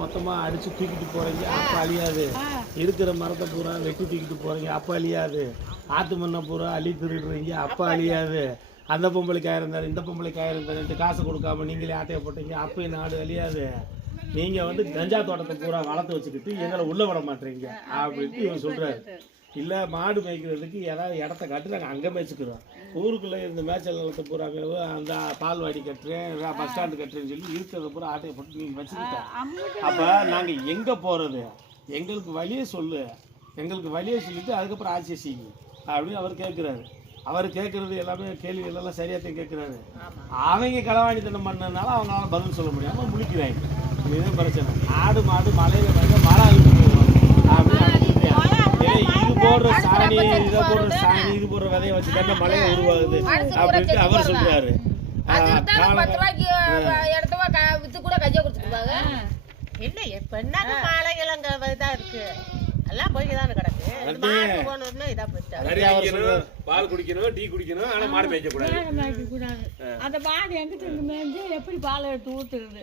மொத்தமா அடிச்சு தூக்கிட்டு போறீங்க. அப்ப அழியாது. இருக்கிற மரத்தை பூரா வெட்டி தூக்கிட்டு போறீங்க. அப்ப அழியாது. ஆத்து மண்ணை பூரா அள்ளி திருடுறீங்க. அப்ப அழியாது. அந்த பொம்பளைக்கு ஆயிரம் தரேன் இந்த பொம்பளைக்கு ஆயிரம் தரேன் காசு கொடுக்காம நீங்களே ஆட்டையை போட்டீங்க. அப்பயும் நாடு அழியாது. நீங்க வந்து கஞ்சா தோட்டத்தை பூரா வளர்த்து வச்சுக்கிட்டு எங்களை உள்ள விட மாட்டீங்க. அப்படின்ட்டு இவன் சொல்றாரு. இல்ல மாடு மேய்க்கிறதுக்கு ஏதாவது இடத்த காட்டி நாங்கள் அங்கே மேய்ச்சிக்கிறோம். ஊருக்குள்ளே இருந்த மேய்ச்சல் நிலத்தை பூரா அங்க அந்த பால்வாடி கட்டுறேன் பஸ் ஸ்டாண்டு கட்டுறேன்னு சொல்லி இருக்கிறத பூரா ஆட்டையை போட்டு நீங்கள் வச்சுக்கிட்டோம் அப்போ நாங்கள் எங்கே போகிறது எங்களுக்கு வழியே சொல்லு. எங்களுக்கு வழியே சொல்லிட்டு அதுக்கப்புறம் ஆட்சி செய்யும் அப்படின்னு அவர் கேட்குறாரு அவர் கேட்குறது எல்லாமே கேள்விகள் எல்லாம் சரியாத்தையும் கேட்குறாரு அவங்க களவாணித்தனம் பண்ணதுனால அவங்களால பதில் சொல்ல முடியாம முழிக்கிறாங்க. இதுதான் பிரச்சனை. ஆடு மாடு மலையில வந்து மழை போடுற சாணி இதை போடுற சாணி இது போடுற விதைய வச்சு தானே மழையை உருவாகுது. அப்படின்ட்டு அவர் சொல்றாரு. பத்து ரூபாய்க்கு இடத்தவா க- வித்து கூட கஞ்சியா குடிச்சுக்குவாங்க இல்ல இப்ப என்ன மாலை இளங்க இதா இருக்கு? எல்லாம் போய் தானே கிடக்கு. பால் குடிக்கணும் டீ குடிக்கணும் ஆனா மாடு மேய்க்க கூடாது. மேய்க்க கூடாது அந்த மாடு எங்கிட்ட இருந்து மேய்ஞ்சு எப்படி பால் எடுத்து ஊத்துறது?